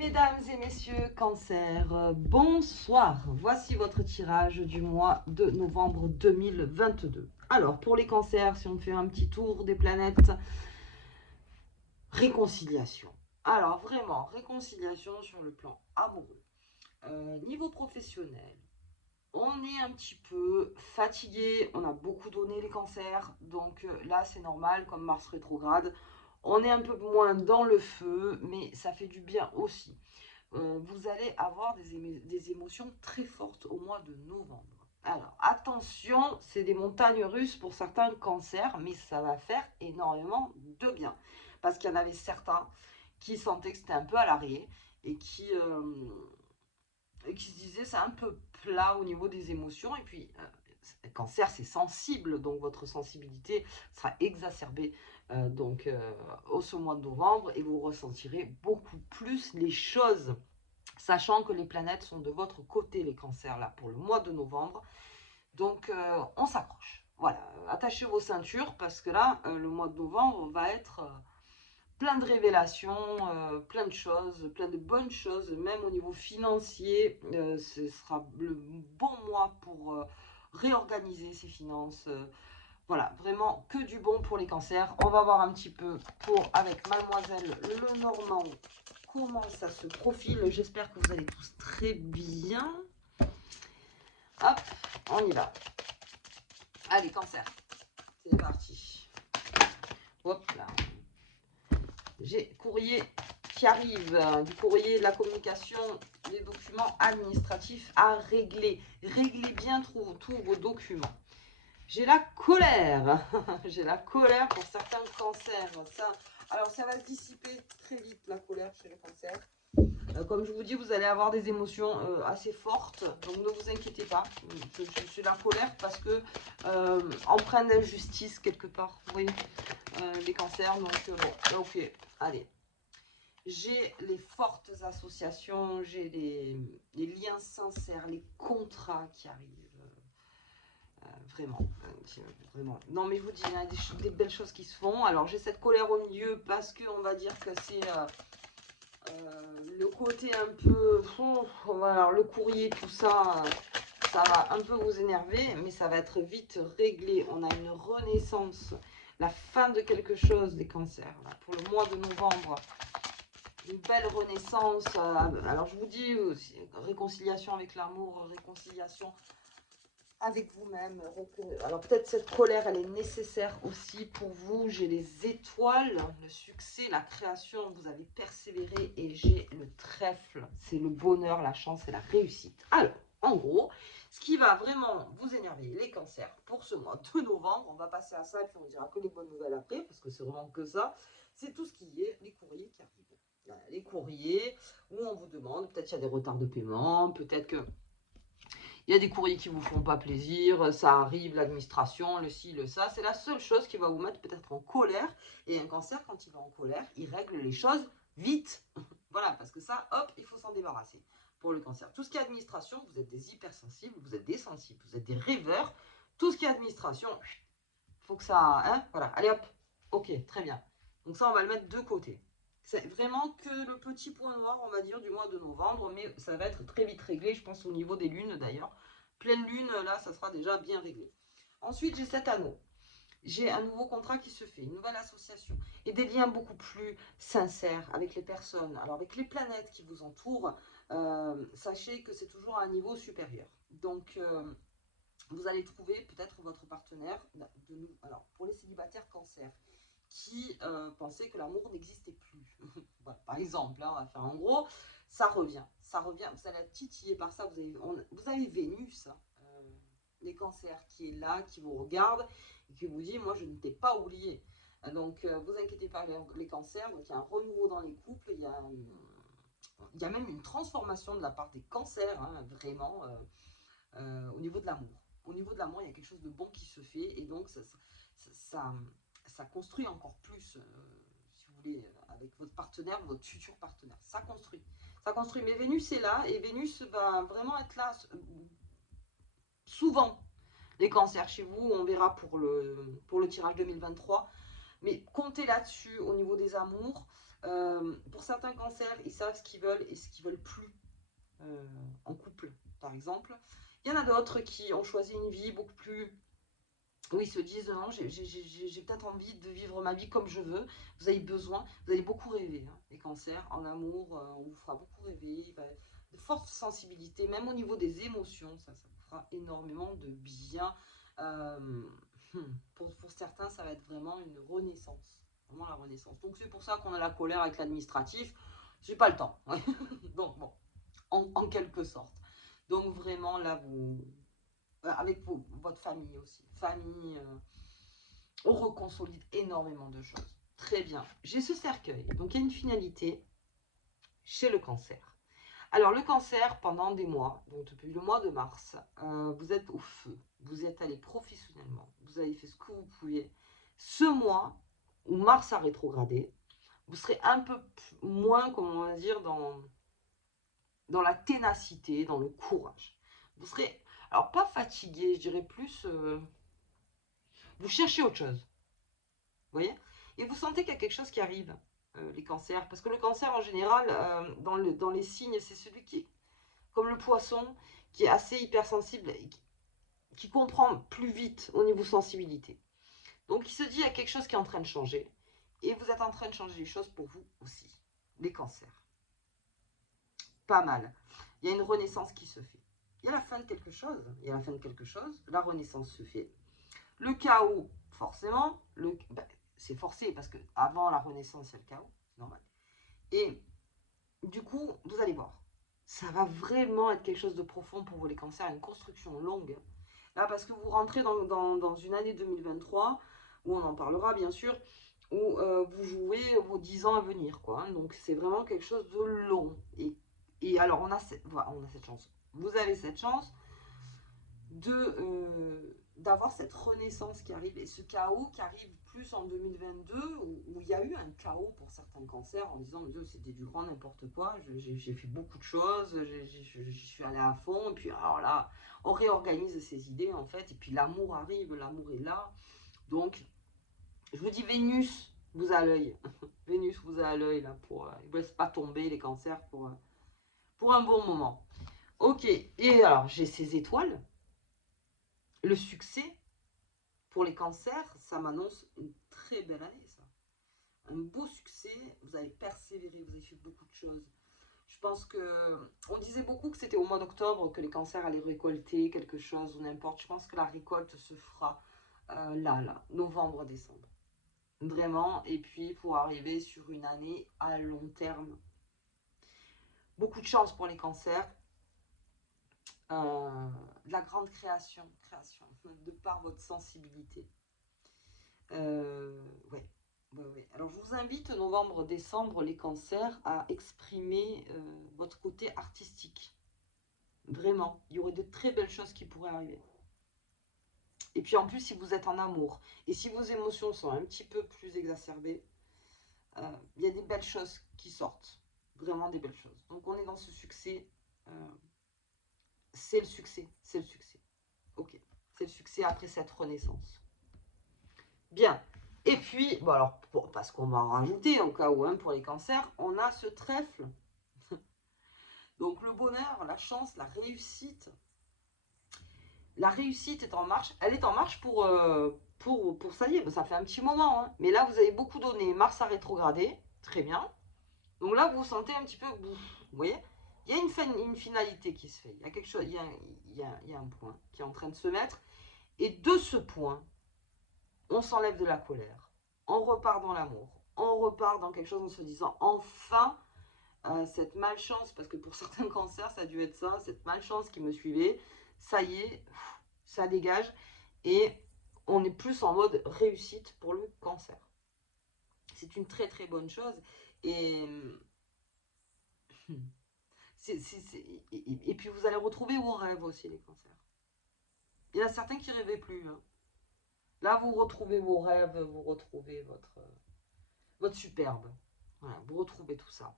Mesdames et messieurs, Cancer, bonsoir. Voici votre tirage du mois de novembre 2022. Alors, pour les cancers, si on fait un petit tour des planètes, réconciliation. Alors, vraiment, réconciliation sur le plan amoureux. Niveau professionnel, on est un petit peu fatigué, on a beaucoup donné les cancers, donc là c'est normal, comme Mars rétrograde, on est un peu moins dans le feu, mais ça fait du bien aussi. Vous allez avoir des émotions très fortes au mois de novembre. Alors attention, c'est des montagnes russes pour certains cancers, mais ça va faire énormément de bien. Parce qu'il y en avait certains qui sentaient que c'était un peu à l'arrière et qui se disaient c'est un peu plat au niveau des émotions. Et puis, cancer, c'est sensible, donc votre sensibilité sera exacerbée au ce mois de novembre et vous ressentirez beaucoup plus les choses, sachant que les planètes sont de votre côté, les cancers, là, pour le mois de novembre. Donc, on s'accroche. Voilà, attachez vos ceintures parce que là, le mois de novembre va être plein de révélations, plein de choses, plein de bonnes choses, même au niveau financier. Ce sera le bon mois pour réorganiser ses finances. Voilà, vraiment que du bon pour les cancers. On va voir un petit peu avec Mademoiselle Lenormand comment ça se profile. J'espère que vous allez tous très bien. Hop, on y va. Allez, cancer, c'est parti. Hop là. J'ai courrier qui arrive, du courrier, de la communication, des documents administratifs à régler. Réglez bien tous vos documents. J'ai la colère. J'ai la colère pour certains cancers. Alors, ça va se dissiper très vite, la colère chez les cancers. Comme je vous dis, vous allez avoir des émotions assez fortes. Donc, ne vous inquiétez pas. Je suis la colère parce que empreinte d'injustice quelque part. Vous voyez, les cancers. Donc, bon, ok, allez. J'ai les fortes associations, j'ai les liens sincères, les contrats qui arrivent. Vraiment, vraiment. Non, mais je vous dis, il y a des belles choses qui se font. Alors, j'ai cette colère au milieu parce qu'on va dire que c'est le côté un peu. Alors, le courrier, tout ça, ça va un peu vous énerver, mais ça va être vite réglé. On a une renaissance, la fin de quelque chose des cancers. Là, pour le mois de novembre, une belle renaissance. Alors, je vous dis, réconciliation avec l'amour, réconciliation avec vous-même. Alors peut-être cette colère, elle est nécessaire aussi pour vous. J'ai les étoiles, le succès, la création, vous avez persévéré et j'ai le trèfle. C'est le bonheur, la chance et la réussite. Alors, en gros, ce qui va vraiment vous énerver, les cancers, pour ce mois de novembre, on va passer à ça et puis on dira que les bonnes nouvelles après, parce que c'est vraiment que ça, c'est tout ce qui est les courriers qui arrivent. Voilà, les courriers où on vous demande, peut-être il y a des retards de paiement, peut-être que il y a des courriers qui vous font pas plaisir, ça arrive, l'administration, le ci, le ça. C'est la seule chose qui va vous mettre peut-être en colère. Et un cancer, quand il va en colère, il règle les choses vite. Voilà, parce que ça, hop, il faut s'en débarrasser pour le cancer. Tout ce qui est administration, vous êtes des hypersensibles, vous êtes des sensibles, vous êtes des rêveurs. Tout ce qui est administration, faut que ça... Hein, voilà, allez hop, ok, très bien. Donc ça, on va le mettre de côté. C'est vraiment que le petit point noir, on va dire, du mois de novembre, mais ça va être très vite réglé, je pense au niveau des lunes d'ailleurs. Pleine lune, là, ça sera déjà bien réglé. Ensuite, j'ai cet anneau. J'ai un nouveau contrat qui se fait, une nouvelle association et des liens beaucoup plus sincères avec les personnes. Alors, avec les planètes qui vous entourent, sachez que c'est toujours à un niveau supérieur. Donc, vous allez trouver peut-être votre partenaire alors pour les célibataires cancer qui pensaient que l'amour n'existait plus. Voilà, par exemple, hein, on va faire en gros, ça revient, vous allez être titillé par ça, vous avez Vénus, hein, les cancers qui est là, qui vous regarde et qui vous dit moi je ne t'ai pas oublié. Donc vous inquiétez pas les cancers, donc il y a un renouveau dans les couples, il y a même une transformation de la part des cancers, hein, vraiment, au niveau de l'amour. Au niveau de l'amour, il y a quelque chose de bon qui se fait et donc ça construit encore plus, si vous voulez, avec votre partenaire, votre futur partenaire. Ça construit. Ça construit. Mais Vénus est là et Vénus va vraiment être là souvent. Les cancers chez vous, on verra pour le tirage 2023. Mais comptez là-dessus au niveau des amours. Pour certains cancers, ils savent ce qu'ils veulent et ce qu'ils veulent plus en couple, par exemple. Il y en a d'autres qui ont choisi une vie beaucoup plus où ils se disent non, j'ai peut-être envie de vivre ma vie comme je veux. Vous avez besoin, vous allez beaucoup rêver. Hein, les cancers, en amour, on vous fera beaucoup rêver. De forte sensibilité, même au niveau des émotions, ça vous fera énormément de bien. Euh, pour certains, ça va être vraiment une renaissance. Vraiment la renaissance. Donc c'est pour ça qu'on a la colère avec l'administratif. J'ai pas le temps. Donc bon, en quelque sorte. Donc vraiment là, avec votre famille aussi. Famille, on reconsolide énormément de choses. Très bien. J'ai ce cercueil. Donc, il y a une finalité chez le cancer. Alors, le cancer, pendant des mois, donc depuis le mois de mars, vous êtes au feu. Vous êtes allé professionnellement. Vous avez fait ce que vous pouviez. Ce mois, où Mars a rétrogradé, vous serez un peu moins, comment on va dire, dans la ténacité, dans le courage. Vous serez, alors pas fatigué, je dirais plus, vous cherchez autre chose. Vous voyez? Et vous sentez qu'il y a quelque chose qui arrive, les cancers. Parce que le cancer, en général, dans les signes, c'est celui qui est, comme le poisson, qui est assez hypersensible et qui comprend plus vite au niveau sensibilité. Donc il se dit, il y a quelque chose qui est en train de changer. Et vous êtes en train de changer les choses pour vous aussi. Les cancers. Pas mal. Il y a une renaissance qui se fait. Il y a la fin de quelque chose. Il y a la fin de quelque chose. La renaissance se fait. Le chaos, forcément, c'est forcé parce qu'avant la Renaissance, il y a le chaos, c'est normal. Et du coup, vous allez voir, ça va vraiment être quelque chose de profond pour vous les cancers, une construction longue. Là, parce que vous rentrez dans une année 2023, où on en parlera bien sûr, où vous jouez vos 10 ans à venir, quoi. Hein. Donc c'est vraiment quelque chose de long. Et alors, voilà, on a cette chance. Vous avez cette chance d'avoir cette renaissance qui arrive et ce chaos qui arrive plus en 2022 où il y a eu un chaos pour certains cancers en disant mais c'était du grand n'importe quoi, j'ai fait beaucoup de choses, je suis allé à fond et puis alors là on réorganise ses idées en fait et puis l'amour arrive, l'amour est là donc je vous dis Vénus vous a à l'œil Vénus vous a à l'œil là il ne laisse pas tomber les cancers pour un bon moment. Ok, et alors j'ai ces étoiles, le succès. Pour les cancers, ça m'annonce une très belle année, ça. Un beau succès, vous avez persévéré, vous avez fait beaucoup de choses. Je pense que on disait beaucoup que c'était au mois d'octobre que les cancers allaient récolter quelque chose ou n'importe. Je pense que la récolte se fera là, novembre, décembre. Vraiment, et puis pour arriver sur une année à long terme. Beaucoup de chance pour les cancers. De la grande création, de par votre sensibilité. Ouais. Ouais, ouais. Alors, je vous invite, novembre, décembre, les cancers, à exprimer votre côté artistique. Vraiment. Il y aurait de très belles choses qui pourraient arriver. Et puis, en plus, si vous êtes en amour, et si vos émotions sont un petit peu plus exacerbées, il y a des belles choses qui sortent. Vraiment des belles choses. Donc, on est dans ce succès. C'est le succès. C'est le succès. Ok. C'est le succès après cette renaissance. Bien. Et puis, bon alors, parce qu'on va en rajouter au cas où, hein, pour les cancers, on a ce trèfle. Donc le bonheur, la chance, la réussite. La réussite est en marche. Elle est en marche pour ça y est, ça fait un petit moment. Hein. Mais là, vous avez beaucoup donné. Mars a rétrogradé. Très bien. Donc là, vous vous sentez un petit peu... Vous voyez, il y a une finalité qui se fait. Il y a quelque chose, il y a un point qui est en train de se mettre. Et de ce point, on s'enlève de la colère. On repart dans l'amour. On repart dans quelque chose en se disant enfin, cette malchance, parce que pour certains cancers, ça a dû être ça, cette malchance qui me suivait, ça y est, ça dégage. Et on est plus en mode réussite pour le cancer. C'est une très très bonne chose. Et, et puis vous allez retrouver vos rêves aussi, les cancers. Il y en a certains qui ne rêvaient plus. Hein. Là, vous retrouvez vos rêves, vous retrouvez votre superbe. Voilà, vous retrouvez tout ça.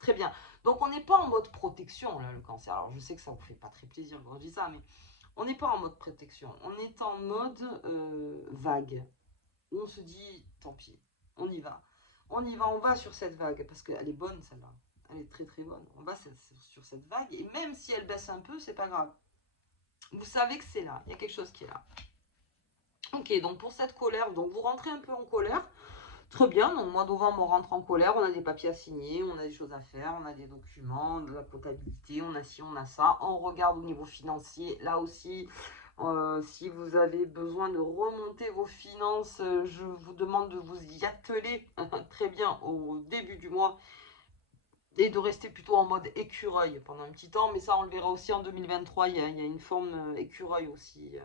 Très bien. Donc, on n'est pas en mode protection, là, le cancer. Alors, je sais que ça vous fait pas très plaisir quand je dis ça, mais on n'est pas en mode protection. On est en mode vague. Où on se dit, tant pis, on y va. On y va, on va sur cette vague, parce qu'elle est bonne celle-là. Elle est très très bonne. On va sur cette vague, et même si elle baisse un peu, c'est pas grave. Vous savez que c'est là, il y a quelque chose qui est là. Ok, donc pour cette colère, donc vous rentrez un peu en colère. Très bien, donc mois de novembre, on rentre en colère, on a des papiers à signer, on a des choses à faire, on a des documents, de la comptabilité, on a ci, on a ça. On regarde au niveau financier, là aussi, si vous avez besoin de remonter vos finances, je vous demande de vous y atteler très bien au début du mois et de rester plutôt en mode écureuil pendant un petit temps, mais ça on le verra aussi en 2023, il y a une forme écureuil aussi.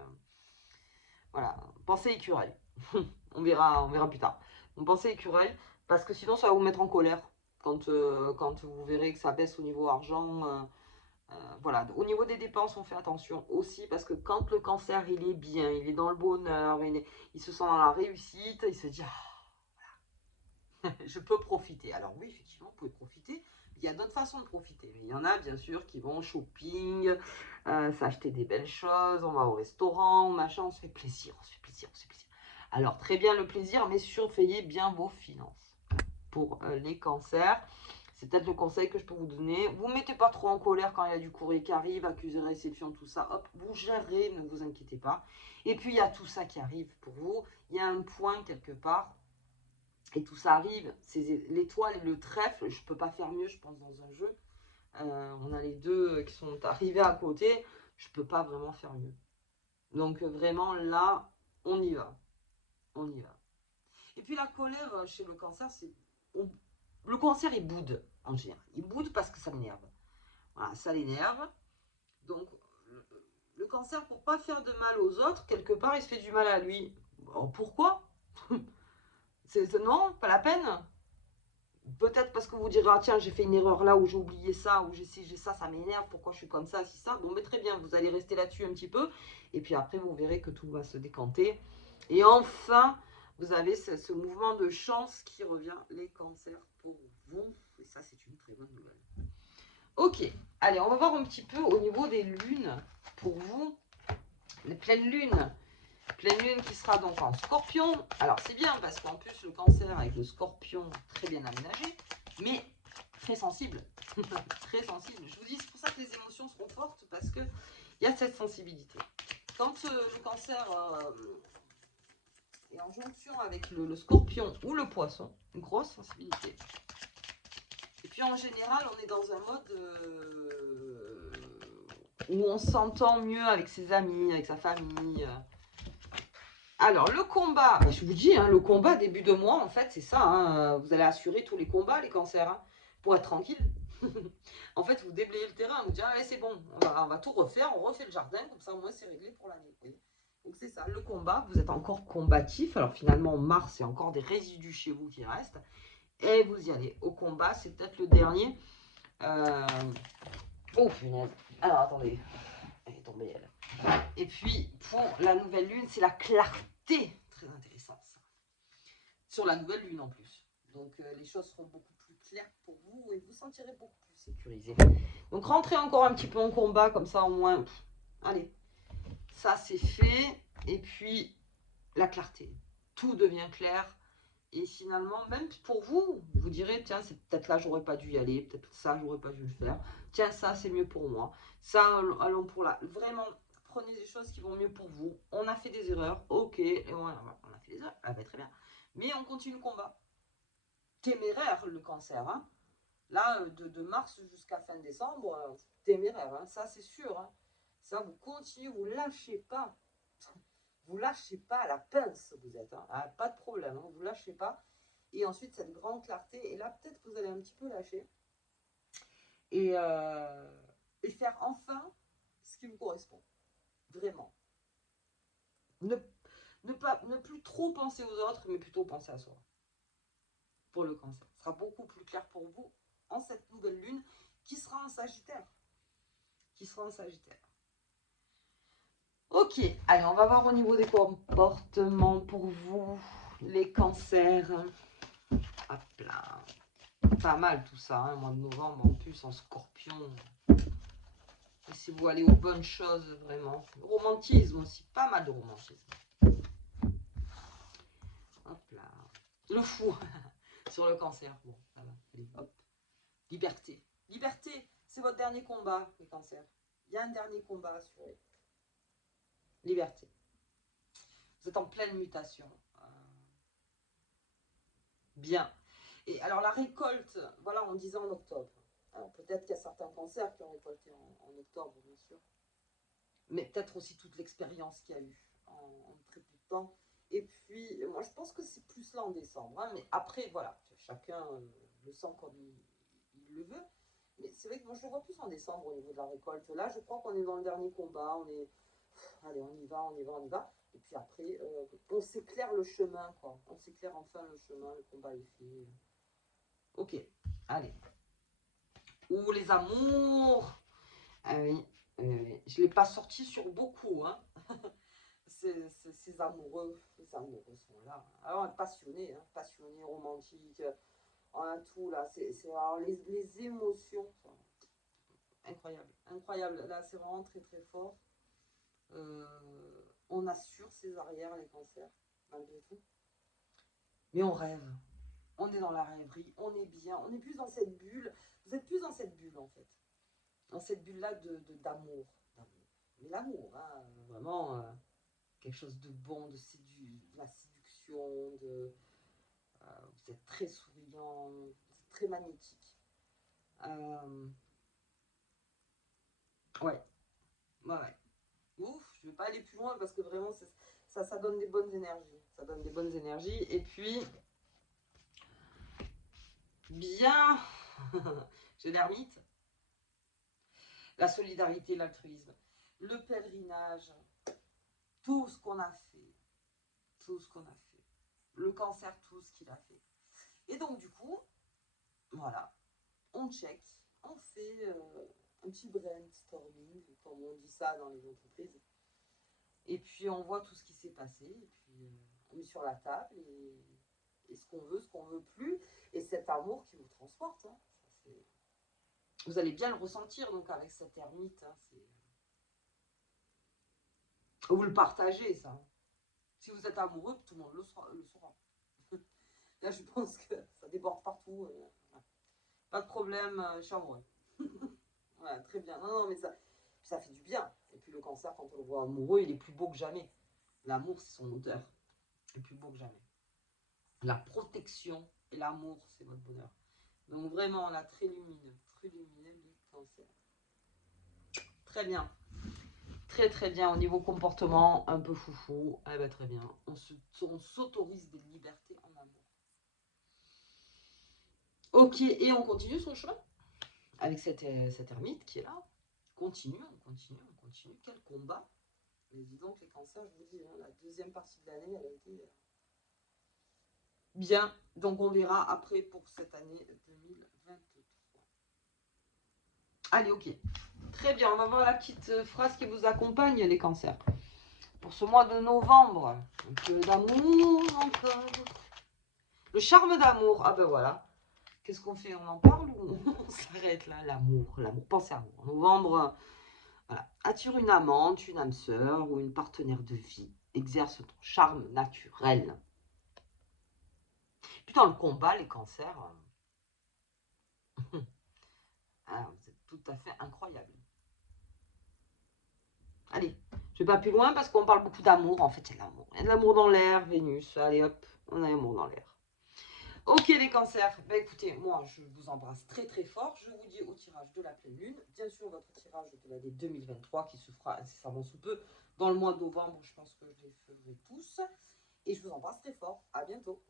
Voilà, pensez écureuil. On verra plus tard. Donc pensez écureuil, parce que sinon ça va vous mettre en colère quand vous verrez que ça baisse au niveau argent. Voilà, au niveau des dépenses, on fait attention aussi, parce que quand le cancer, il est bien, il est dans le bonheur, il se sent dans la réussite, il se dit, ah, je peux profiter. Alors oui, effectivement, vous pouvez profiter. Il y a d'autres façons de profiter. Mais il y en a, bien sûr, qui vont au shopping, s'acheter des belles choses, on va au restaurant, machin, on se fait plaisir, on se fait plaisir, on se fait plaisir. Alors, très bien le plaisir, mais surveillez bien vos finances. Pour les cancers, c'est peut-être le conseil que je peux vous donner. Vous ne mettez pas trop en colère quand il y a du courrier qui arrive, accusé de réception, tout ça. Hop, vous gérez, ne vous inquiétez pas. Et puis, il y a tout ça qui arrive pour vous. Il y a un point quelque part. Et tout ça arrive. C'est l'étoile et le trèfle. Je ne peux pas faire mieux, je pense, dans un jeu. On a les deux qui sont arrivés à côté. Je ne peux pas vraiment faire mieux. Donc, vraiment, là, on y va. On y va. Et puis la colère chez le cancer, c'est. Le cancer, il boude en général. Il boude parce que ça l'énerve. Voilà, ça l'énerve. Donc, le cancer, pour pas faire de mal aux autres, quelque part, il se fait du mal à lui. Bon, pourquoi? Non, pas la peine. Peut-être parce que vous direz, ah tiens, j'ai fait une erreur là, ou j'ai oublié ça, ou j'ai ça, ça m'énerve, pourquoi je suis comme ça, si ça. Bon, mais très bien, vous allez rester là-dessus un petit peu. Et puis après, vous verrez que tout va se décanter. Et enfin, vous avez ce mouvement de chance qui revient, les cancers pour vous. Et ça, c'est une très bonne nouvelle. Ok, allez, on va voir un petit peu au niveau des lunes pour vous. Les pleines lunes. Pleine lune qui sera donc en scorpion. Alors, c'est bien parce qu'en plus, le cancer avec le scorpion, très bien aménagé, mais très sensible. Très sensible. Je vous dis, c'est pour ça que les émotions seront fortes, parce qu'il y a cette sensibilité. Quand le cancer est en jonction avec le scorpion ou le poisson, une grosse sensibilité. Et puis en général, on est dans un mode où on s'entend mieux avec ses amis, avec sa famille. Alors, le combat, je vous dis, hein, le combat début de mois, en fait, c'est ça. Hein, vous allez assurer tous les combats, les cancers, hein, pour être tranquille. En fait, vous déblayez le terrain, vous dites, allez, c'est bon, on va tout refaire, on refait le jardin, comme ça, au moins, c'est réglé pour l'année. Donc, c'est ça, le combat, vous êtes encore combatif. Alors, finalement, Mars, il y a encore des résidus chez vous qui restent. Et vous y allez. Au combat, c'est peut-être le dernier. Oh, punaise. Alors, attendez. Elle est tombée, elle. Et puis, pour la nouvelle lune, c'est la clarté. Très intéressant, ça. Sur la nouvelle lune, en plus. Donc, les choses seront beaucoup plus claires pour vous et vous vous sentirez beaucoup plus sécurisé. Donc, rentrez encore un petit peu en combat, comme ça, au moins. Allez, ça, c'est fait. Et puis, la clarté. Tout devient clair. Et finalement, même pour vous, vous direz, tiens, c'est peut-être là, j'aurais pas dû y aller. Peut-être ça, j'aurais pas dû le faire. Tiens, ça, c'est mieux pour moi. Ça, allons pour là. Vraiment, prenez des choses qui vont mieux pour vous. On a fait des erreurs, ok, et voilà, on a fait des erreurs, ah ben, très bien. Mais on continue le combat. Téméraire le cancer, hein. Là, de mars jusqu'à fin décembre, téméraire, hein. Ça c'est sûr. Hein. Ça, vous continuez, vous lâchez pas. Vous lâchez pas la pince, vous êtes. Hein. Ah, pas de problème, hein. Vous lâchez pas. Et ensuite, cette grande clarté. Et là, peut-être que vous allez un petit peu lâcher. Et faire enfin ce qui vous correspond. Vraiment. Ne plus trop penser aux autres, mais plutôt penser à soi. Pour le cancer. Ce sera beaucoup plus clair pour vous en cette nouvelle lune qui sera en Sagittaire. Qui sera en Sagittaire. Ok, allez, on va voir au niveau des comportements pour vous, les cancers. Hop là. Pas mal tout ça, hein, mois de novembre en plus en scorpion. Et si vous allez aux bonnes choses, vraiment. Le romantisme aussi, pas mal de romantisme. Hop là. Le fou. sur le cancer. Bon, voilà, allez, hop. Liberté. Liberté, c'est votre dernier combat, les cancers. Il y a un dernier combat à assurer. Liberté. Vous êtes en pleine mutation. Bien. Et alors la récolte, voilà, on disait en octobre. Peut-être qu'il y a certains cancers qui ont récolté en octobre, bien sûr. Mais peut-être aussi toute l'expérience qu'il y a eu en très peu de temps. Et puis, moi, je pense que c'est plus là en décembre. Hein, mais après, voilà, chacun le sent comme il le veut. Mais c'est vrai que moi, je le vois plus en décembre au niveau de la récolte. Là, je crois qu'on est dans le dernier combat. On est... Allez, on y va, on y va, on y va. Et puis après, on s'éclaire le chemin, quoi. On s'éclaire enfin le chemin, le combat est fait. Ok, allez. Ouh, les amours. Ah oui, je ne l'ai pas sorti sur beaucoup, hein. Ces amoureux, les amoureux sont là. Alors, passionnés, hein, passionnés, romantiques, un tout là. Alors, les émotions sont incroyables, incroyables. Là, c'est vraiment très très fort. On assure ses arrières, les cancers, malgré tout. Mais on rêve. On est dans la rêverie, on est bien, on est plus dans cette bulle. Vous êtes plus dans cette bulle en fait. Dans cette bulle-là d'amour. Mais l'amour, hein, vraiment quelque chose de bon, de la séduction, vous êtes très souriant, vous êtes très magnétique. Ouais, ouais. Ouf, je ne vais pas aller plus loin parce que vraiment, ça donne des bonnes énergies. Ça donne des bonnes énergies. Et puis, bien, j'ai l'ermite, la solidarité, l'altruisme, le pèlerinage, tout ce qu'on a fait, tout ce qu'on a fait, le cancer, tout ce qu'il a fait. Et donc, du coup, voilà, on check, on fait un petit brainstorming, comme on dit ça dans les entreprises. Et puis, on voit tout ce qui s'est passé, et puis on met sur la table, et ce qu'on veut plus, et cet amour qui vous transporte. Hein, vous allez bien le ressentir, donc, avec cette ermite. Hein, vous le partagez, ça. Si vous êtes amoureux, tout le monde le saura. Là, je pense que ça déborde partout. Pas de problème, je suis amoureux. Voilà, très bien. Non, non, mais ça fait du bien. Et puis le cancer, quand on le voit amoureux, il est plus beau que jamais. L'amour, c'est son odeur. Il est plus beau que jamais. La protection et l'amour, c'est votre bonheur. Donc vraiment, là, très lumineux les cancers. Très bien. Très très bien. Au niveau comportement, un peu foufou. Eh ben, très bien. On s'autorise des libertés en amour. Ok, et on continue son chemin avec cette ermite qui est là. Continue, on continue, on continue. Quel combat. Mais dis donc, les cancers, je vous dis, hein, la deuxième partie de l'année, elle a été bien. Donc, on verra après pour cette année 2023. Allez, ok. Très bien, on va voir la petite phrase qui vous accompagne, les cancers. Pour ce mois de novembre, un peu d'amour encore. Le charme d'amour. Ah ben voilà. Qu'est-ce qu'on fait? On en parle ou on s'arrête là? L'amour, l'amour. Pensez à vous. En novembre, voilà. Attire une amante, une âme sœur ou une partenaire de vie. Exerce ton charme naturel. Puis dans le combat, les cancers, ah, vous êtes tout à fait incroyable. Allez, je ne vais pas plus loin parce qu'on parle beaucoup d'amour. En fait, il y a de l'amour. Il y a de l'amour dans l'air, Vénus. Allez hop, on a l'amour dans l'air. Ok les cancers, bah écoutez, moi je vous embrasse très très fort. Je vous dis au tirage de la pleine lune. Bien sûr, votre tirage de l'année 2023 qui se fera incessamment sous peu. Dans le mois de novembre, je pense que je les ferai tous. Et je vous embrasse très fort. À bientôt.